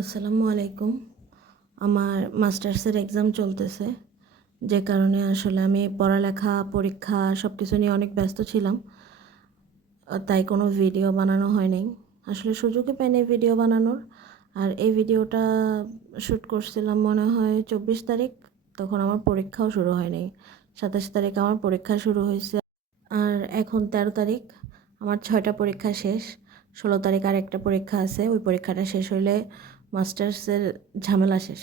আসসালামু আলাইকুম। আমার মাস্টার্সের এক্সাম চলতেছে, যে কারণে আসলে আমি পড়ালেখা, পরীক্ষা সব কিছু নিয়ে অনেক ব্যস্ত ছিলাম। তাই কোনো ভিডিও বানানো হয় নাই। আসলে সুযোগই পাইনি ভিডিও বানানোর। আর এই ভিডিওটা শ্যুট করছিলাম মনে হয় 24 তারিখ, তখন আমার পরীক্ষাও শুরু হয় নাই। 27 তারিখ আমার পরীক্ষা শুরু হয়েছে। আর এখন 13 তারিখ, আমার 6টা পরীক্ষা শেষ। 16 তারিখ আরেকটা পরীক্ষা আছে, ওই পরীক্ষাটা শেষ হইলে মাস্টার্সের ঝামেলা শেষ।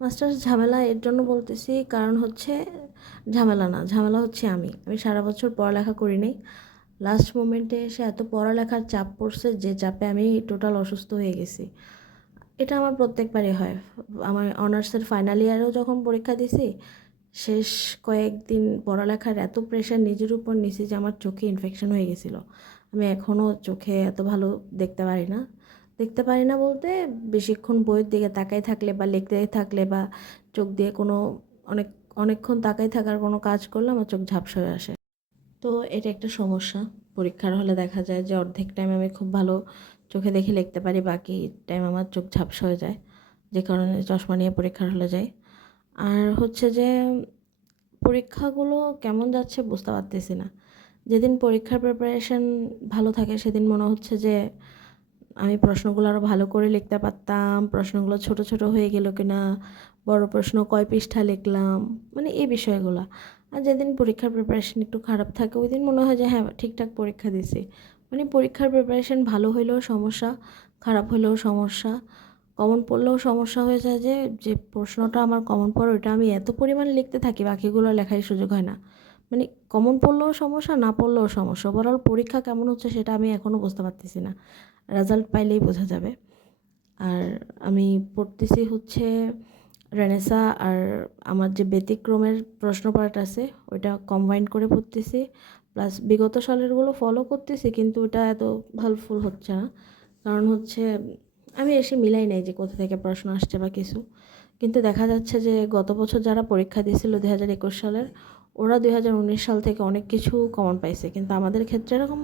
মাস্টার্স ঝামেলা এর জন্য বলতেছি, কারণ হচ্ছে ঝামেলা না, ঝামেলা হচ্ছে আমি সারা বছর পড়ালেখা করি নাই। লাস্ট মোমেন্টে এসে এত পড়ালেখার চাপ পড়ছে, যে চাপে আমি টোটাল অসুস্থ হয়ে গেছি। এটা আমার প্রত্যেকবারই হয়। আমার অনার্সের ফাইনাল ইয়ারেও যখন পরীক্ষা দিছি, শেষ কয়েকদিন পড়ালেখার এত প্রেশার নিজের উপর নিছি যে আমার চোখে ইনফেকশন হয়ে গেছিলো। আমি এখনও চোখে এত ভালো দেখতে পারি না। দেখতে পারি না বলতে, বেশিক্ষণ বইয়ের দিকে তাকাই থাকলে বা লিখতে থাকলে বা চোখ দিয়ে কোনো অনেক অনেকক্ষণ তাকাই থাকার কোনো কাজ করলে আমার চোখ ঝাপসা হয়ে আসে। তো এটা একটা সমস্যা। পরীক্ষার হলে দেখা যায় যে অর্ধেক টাইম আমি খুব ভালো চোখে দেখে লিখতে পারি, বাকি টাইম আমার চোখ ঝাপসা হয়ে যায়, যে কারণে চশমা নিয়ে পরীক্ষার হলে যাই। আর হচ্ছে যে পরীক্ষাগুলো কেমন যাচ্ছে বুঝতে পারতেছি না। যেদিন পরীক্ষার প্রিপারেশন ভালো থাকে সেদিন মনে হচ্ছে যে আমি প্রশ্নগুলো আরও ভালো করে লিখতে পারতাম, প্রশ্নগুলো ছোট ছোট হয়ে গেল কিনা, বড় প্রশ্ন কয় পৃষ্ঠা লিখলাম, মানে এই বিষয়গুলো। আর যেদিন পরীক্ষার প্রিপারেশন একটু খারাপ থাকে ওই দিন মনে হয় যে হ্যাঁ ঠিকঠাক পরীক্ষা দিছি। মানে পরীক্ষার প্রিপারেশন ভালো হইলেও সমস্যা, খারাপ হলেও সমস্যা। কমন পড়লেও সমস্যা হয়ে যায় যে যে প্রশ্নটা আমার কমন পড়ে ওইটা আমি এত পরিমাণ লিখতে থাকি বাকিগুলো লেখার সুযোগ হয় না। মানে কমন পড়লেও সমস্যা, না পড়লেও সমস্যা। ওভারঅল পরীক্ষা কেমন হচ্ছে সেটা আমি এখনও বুঝতে পারতেছি না। রেজাল্ট পাইলেই বোঝা যাবে। আর আমি পড়তেছি হচ্ছে রেনেসা, আর আমার যে ব্যতিক্রমের প্রশ্নপাঠ আছে ওইটা কম্বাইন করে পড়তেছি, প্লাস বিগত সালেরগুলো ফলো করতেছি, কিন্তু ওটা এত হেল্পফুল হচ্ছে না। কারণ হচ্ছে আমি এসে মিলাই নাই যে কোথা থেকে প্রশ্ন আসছে বা কিছু। কিন্তু দেখা যাচ্ছে যে গত বছর যারা পরীক্ষা দিয়েছিল 2021 সালের, ওরা 2019 সাল থেকে অনেক কিছু কমন পাইছে, কিন্তু আমাদের ক্ষেত্রে এরকম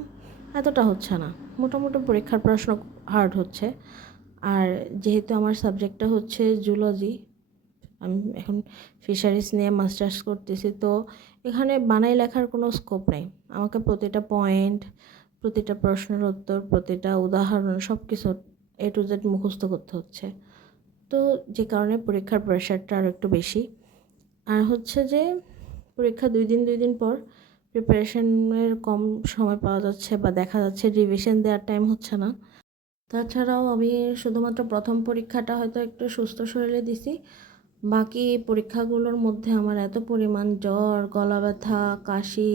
এতটা হচ্ছে না। মোটামুটি পরীক্ষার প্রশ্ন হার্ড হচ্ছে। আর যেহেতু আমার সাবজেক্টটা হচ্ছে জুলজি, আমি এখন ফিশারিজ নিয়ে মাস্টার্স করতেছি, তো এখানে বানাই লেখার কোনো স্কোপ নেই। আমাকে প্রতিটা পয়েন্ট, প্রতিটা প্রশ্নের উত্তর, প্রতিটা উদাহরণ সব কিছু A to Z মুখস্থ করতে হচ্ছে। তো যে কারণে পরীক্ষার প্রেশারটা আরও একটু বেশি। আর হচ্ছে যে পরীক্ষা 2 দিন পর প্রিপারেশনের কম সময় পাওয়া যাচ্ছে, বা দেখা যাচ্ছে রিভিশন দেওয়ার টাইম হচ্ছে না। তাছাড়াও আমি শুধুমাত্র প্রথম পরীক্ষাটা হয়তো একটু সুস্থ শরীরে দিছি, বাকি পরীক্ষাগুলোর মধ্যে আমার এত পরিমাণ জ্বর, গলা ব্যথা, কাশি,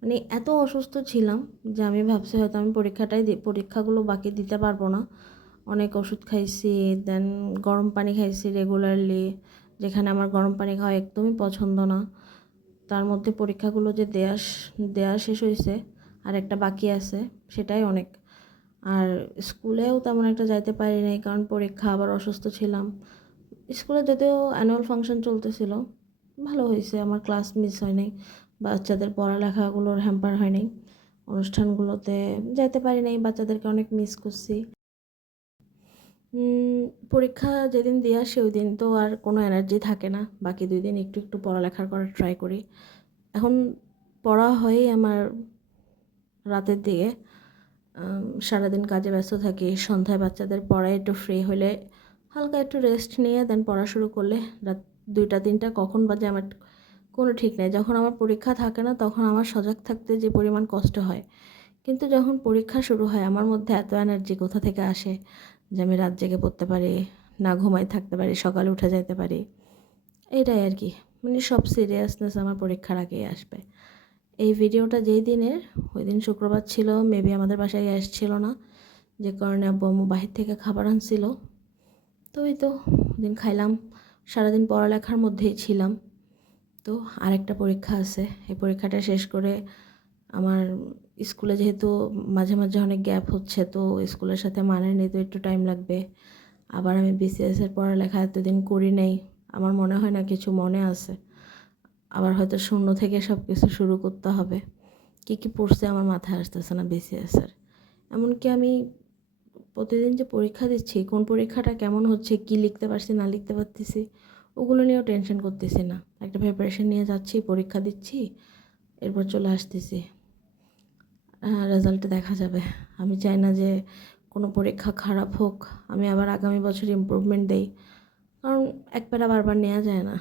মানে এত অসুস্থ ছিলাম যে আমি ভাবছি হয়তো আমি পরীক্ষাগুলো বাকি দিতে পারবো না। অনেক ওষুধ খাইছি, দেন গরম পানি খাইছি রেগুলারলি, যেখানে আমার গরম পানি খাওয়া একদমই পছন্দ না। তার মধ্যে পরীক্ষাগুলো যে দেয়া শেষ হয়েছে, আর একটা বাকি আছে, সেটাই অনেক। আর স্কুলেও তেমন একটা যাইতে পারি নাই, কারণ পরীক্ষা, আবার অসুস্থ ছিলাম। স্কুলে যদিও অ্যানুয়াল ফাংশন চলতেছিল, ভালো হয়েছে, আমার ক্লাস মিস হয় নাই, বাচ্চাদের পড়ালেখাগুলোর হ্যাম্পার হয় নাই। অনুষ্ঠানগুলোতে যাইতে পারি নাই, বাচ্চাদেরকে অনেক মিস করছি। পরীক্ষা যেদিন দিয়ে আসে ওই দিন তো আর কোনো এনার্জি থাকে না, বাকি 2 দিন একটু একটু পড়ালেখা করার ট্রাই করি। এখন পড়া হয়ই আমার রাতের দিকে। সারাদিন কাজে ব্যস্ত থাকি, সন্ধ্যায় বাচ্চাদের পড়ায় একটু ফ্রি হলে হালকা একটু রেস্ট নিয়ে দেন পড়া শুরু করলে রাত 2টা 3টা কখন বাজে আমার কোনো ঠিক নেই। যখন আমার পরীক্ষা থাকে না তখন আমার সজাগ থাকতে যে পরিমাণ কষ্ট হয়, কিন্তু যখন পরীক্ষা শুরু হয় আমার মধ্যে এত এনার্জি কোথা থেকে আসে যে আমি রাত জেগে পড়তে পারি, না ঘুমাই থাকতে পারি, সকালে উঠে যেতে পারি। এটাই আর কি, মানে সব সিরিয়াসনেস আমার পরীক্ষার আগেই আসবে। এই ভিডিওটা যেই দিনের, ওই দিন শুক্রবার ছিল, মেবি আমাদের বাসায় গ্যাস ছিল না, যে কারণে আব্বু আম্মু বাহির থেকে খাবার আনছিল। তো ওই তো দিন খাইলাম, সারাদিন পড়ালেখার মধ্যেই ছিলাম। তো আরেকটা পরীক্ষা আছে, এই পরীক্ষাটা শেষ করে আমার স্কুলে যেহেতু মাঝে মাঝে অনেক গ্যাপ হচ্ছে, তো স্কুলের সাথে মানিয়ে নিতে একটু টাইম লাগবে। আবার আমি বিসিএসের পড়ালেখা এতদিন করি নাই, আমার মনে হয় না কিছু মনে আছে। আবার হয়তো শূন্য থেকে সব কিছু শুরু করতে হবে। কী কী পড়ছে আমার মাথায় আসতেছে না বিসিএসের। এমনকি আমি প্রতিদিন যে পরীক্ষা দিচ্ছি, কোন পরীক্ষাটা কেমন হচ্ছে, কী লিখতে পারছি না লিখতে পারতেছি, ওগুলো নিয়েও টেনশন করতেছি না। একটা প্রিপারেশন নিয়ে যাচ্ছি, পরীক্ষা দিচ্ছি, এরপর চলে আসতেছি। রেজাল্টে দেখা যাবে। আমি চাই না যে কোনো পরীক্ষা খারাপ হোক, আমি আবার আগামী বছর ইমপ্রুভমেন্ট দেই। কারণ এক প্যারা বারবার নেওয়া যায় না।